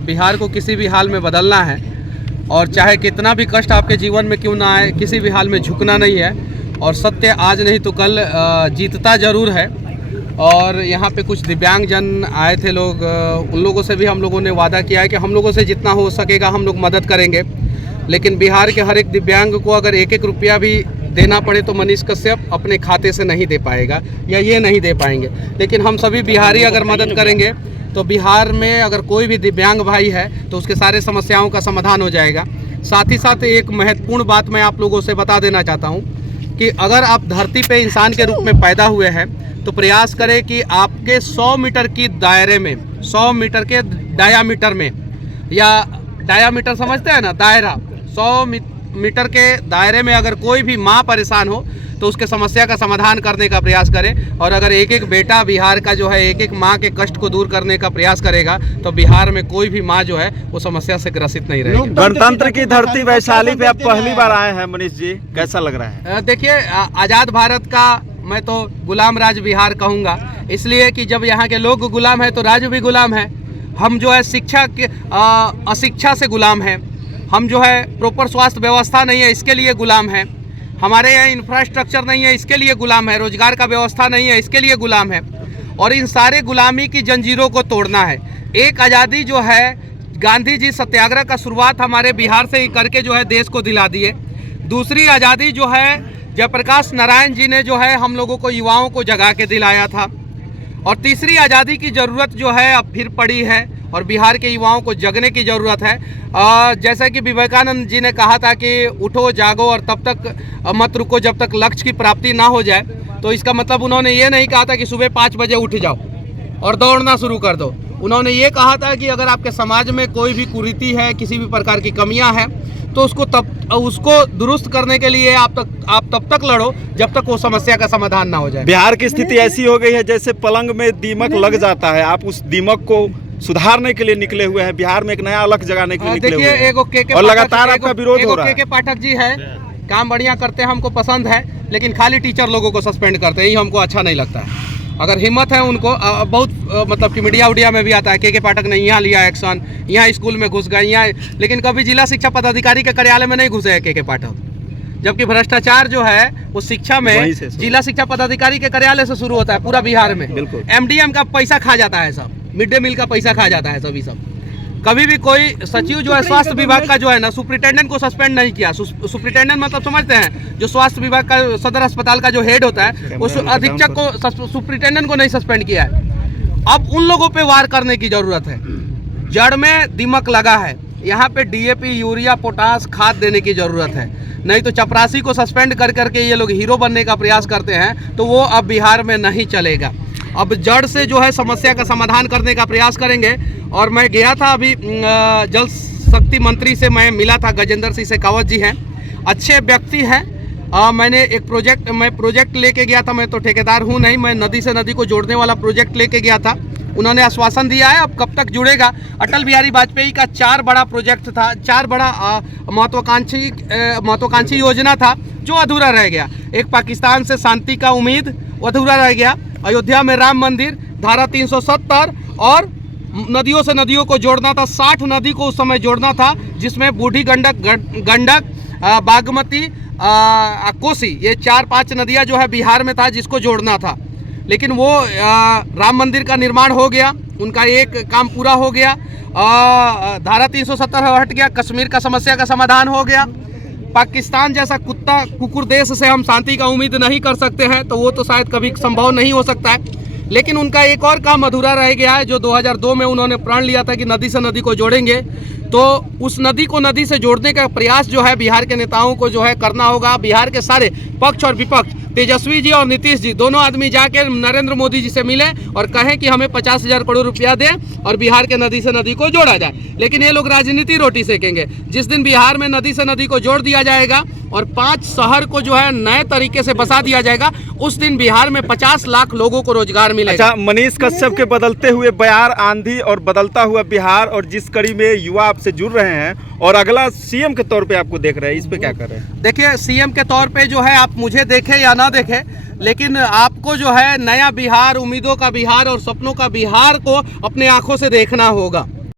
बिहार को किसी भी हाल में बदलना है और चाहे कितना भी कष्ट आपके जीवन में क्यों ना आए, किसी भी हाल में झुकना नहीं है और सत्य आज नहीं तो कल जीतता ज़रूर है। और यहाँ पे कुछ दिव्यांग जन आए थे लोग, उन लोगों से भी हम लोगों ने वादा किया है कि हम लोगों से जितना हो सकेगा हम लोग मदद करेंगे। लेकिन बिहार के हर एक दिव्यांग को अगर एक एक रुपया भी देना पड़े तो मनीष कश्यप अपने खाते से नहीं दे पाएगा या ये नहीं दे पाएंगे। लेकिन हम सभी बिहारी अगर मदद करेंगे तो बिहार में अगर कोई भी दिव्यांग भाई है तो उसके सारे समस्याओं का समाधान हो जाएगा। साथ ही साथ एक महत्वपूर्ण बात मैं आप लोगों से बता देना चाहता हूँ कि अगर आप धरती पे इंसान के रूप में पैदा हुए हैं तो प्रयास करें कि आपके 100 मीटर की दायरे में, 100 मीटर के डायामीटर में, या डायामीटर समझते हैं ना, दायरा, 100 मीटर के दायरे में अगर कोई भी माँ परेशान हो तो उसके समस्या का समाधान करने का प्रयास करें। और अगर एक एक बेटा बिहार का जो है एक एक माँ के कष्ट को दूर करने का प्रयास करेगा तो बिहार में कोई भी माँ जो है वो समस्या से ग्रसित नहीं रहेगी। गणतंत्र की धरती वैशाली पे आप पहली बार आए हैं मनीष जी, कैसा लग रहा है? देखिए, आज़ाद भारत का मैं तो गुलाम राज बिहार कहूँगा, इसलिए कि जब यहाँ के लोग गुलाम है तो राज भी गुलाम है। हम जो है शिक्षा के अशिक्षा से गुलाम हैं, हम जो है प्रॉपर स्वास्थ्य व्यवस्था नहीं है इसके लिए गुलाम है, हमारे यहाँ इंफ्रास्ट्रक्चर नहीं है इसके लिए गुलाम है, रोजगार का व्यवस्था नहीं है इसके लिए गुलाम है। और इन सारे गुलामी की जंजीरों को तोड़ना है। एक आज़ादी जो है, गांधी जी सत्याग्रह का शुरुआत हमारे बिहार से ही करके जो है देश को दिला दिए। दूसरी आज़ादी जो है जयप्रकाश नारायण जी ने जो है हम लोगों को, युवाओं को जगा के दिलाया था। और तीसरी आज़ादी की ज़रूरत जो है अब फिर पड़ी है और बिहार के युवाओं को जगने की ज़रूरत है। जैसा कि विवेकानंद जी ने कहा था कि उठो जागो और तब तक मत रुको जब तक लक्ष्य की प्राप्ति ना हो जाए, तो इसका मतलब उन्होंने ये नहीं कहा था कि सुबह 5 बजे उठ जाओ और दौड़ना शुरू कर दो। उन्होंने ये कहा था कि अगर आपके समाज में कोई भी कुरीति है, किसी भी प्रकार की कमियां हैं, तो उसको दुरुस्त करने के लिए आप तब तक लड़ो जब तक वो समस्या का समाधान ना हो जाए। बिहार की स्थिति ऐसी हो गई है जैसे पलंग में दीमक लग जाता है, आप उस दीमक को सुधारने के लिए निकले हुए हैं, बिहार में एक नया अलख जगाने के लिए निकले हुए हैं और लगातार आपका विरोध हो रहा है। के पाठक जी है, काम बढ़िया करते हैं, हमको पसंद है, लेकिन खाली टीचर लोगों को सस्पेंड करते हैं, ये हमको अच्छा नहीं लगता है। अगर हिम्मत है उनको, बहुत मतलब कि मीडिया उडिया में भी आता है के पाठक ने यहाँ लिया एक्शन, यहाँ स्कूल में घुस गए, यहाँ, लेकिन कभी जिला शिक्षा पदाधिकारी के कार्यालय में नहीं घुसे हैं के पाठक। जबकि भ्रष्टाचार जो है वो शिक्षा में जिला शिक्षा पदाधिकारी के कार्यालय से शुरू होता है पूरा बिहार में। MDM का पैसा खा जाता है सब, मिड डे मील का पैसा खा जाता है सभी सब। कभी भी कोई सचिव जो है स्वास्थ्य विभाग का जो है ना, सुप्रिटेंडेंट को सस्पेंड नहीं किया। सुप्रिटेंडेंट मतलब समझते हैं, जो स्वास्थ्य विभाग का सदर अस्पताल का जो हेड होता है उस अधीक्षक को, सुप्रिटेंडेंट को नहीं सस्पेंड किया है। अब उन लोगों पे वार करने की जरूरत है। जड़ में दीमक लगा है, यहाँ पे DAP, यूरिया, पोटास, खाद देने की जरूरत है। नहीं तो चपरासी को सस्पेंड कर करके ये लोग हीरो बनने का प्रयास करते हैं, तो वो अब बिहार में नहीं चलेगा। अब जड़ से जो है समस्या का समाधान करने का प्रयास करेंगे। और मैं गया था अभी, जल शक्ति मंत्री से मैं मिला था, गजेंद्र सिंह शेखावत जी हैं, अच्छे व्यक्ति हैं। मैंने एक प्रोजेक्ट लेके गया था, मैं तो ठेकेदार हूँ नहीं, मैं नदी से नदी को जोड़ने वाला प्रोजेक्ट लेके गया था। उन्होंने आश्वासन दिया है, अब कब तक जुड़ेगा। अटल बिहारी वाजपेयी का 4 बड़ा प्रोजेक्ट था, 4 बड़ा महत्वाकांक्षी योजना था जो अधूरा रह गया। एक पाकिस्तान से शांति का उम्मीद अधूरा रह गया, अयोध्या में राम मंदिर, धारा 370 और नदियों से नदियों को जोड़ना था। 60 नदी को उस समय जोड़ना था, जिसमें बूढ़ी गंडक, बागमती, कोसी, ये 4-5 नदियां जो है बिहार में था जिसको जोड़ना था। लेकिन वो राम मंदिर का निर्माण हो गया, उनका एक काम पूरा हो गया। धारा 370 हट गया, कश्मीर का समस्या का समाधान हो गया। पाकिस्तान जैसा कुकुर देश से हम शांति का उम्मीद नहीं कर सकते हैं, तो वो तो शायद कभी संभव नहीं हो सकता है। लेकिन उनका एक और काम अधूरा रह गया है, जो 2002 में उन्होंने प्रण लिया था कि नदी से नदी को जोड़ेंगे। तो उस नदी को नदी से जोड़ने का प्रयास जो है बिहार के नेताओं को जो है करना होगा। बिहार के सारे पक्ष और विपक्ष, तेजस्वी जी और नीतीश जी, दोनों आदमी जाकर नरेंद्र मोदी जी से मिले और कहें कि हमें 50,000 करोड़ रुपया दें और बिहार के नदी से नदी को जोड़ा जाए। लेकिन ये लोग राजनीति रोटी सेकेंगे। जिस दिन बिहार में नदी से नदी को जोड़ दिया जाएगा और 5 शहर को जो है नए तरीके से बसा दिया जाएगा, उस दिन बिहार में 50 लाख लोगों को रोजगार मिलेगा। अच्छा, मनीष कश्यप के बदलते हुए बयार, आंधी और बदलता हुआ बिहार और जिस कड़ी में युवा आपसे जुड़ रहे हैं और अगला CM के तौर पे आपको देख रहे हैं, इस पे क्या कर रहे हैं? देखिए, CM के तौर पे जो है आप मुझे देखें या ना देखें, लेकिन आपको जो है नया बिहार, उम्मीदों का बिहार और सपनों का बिहार को अपने आंखों से देखना होगा।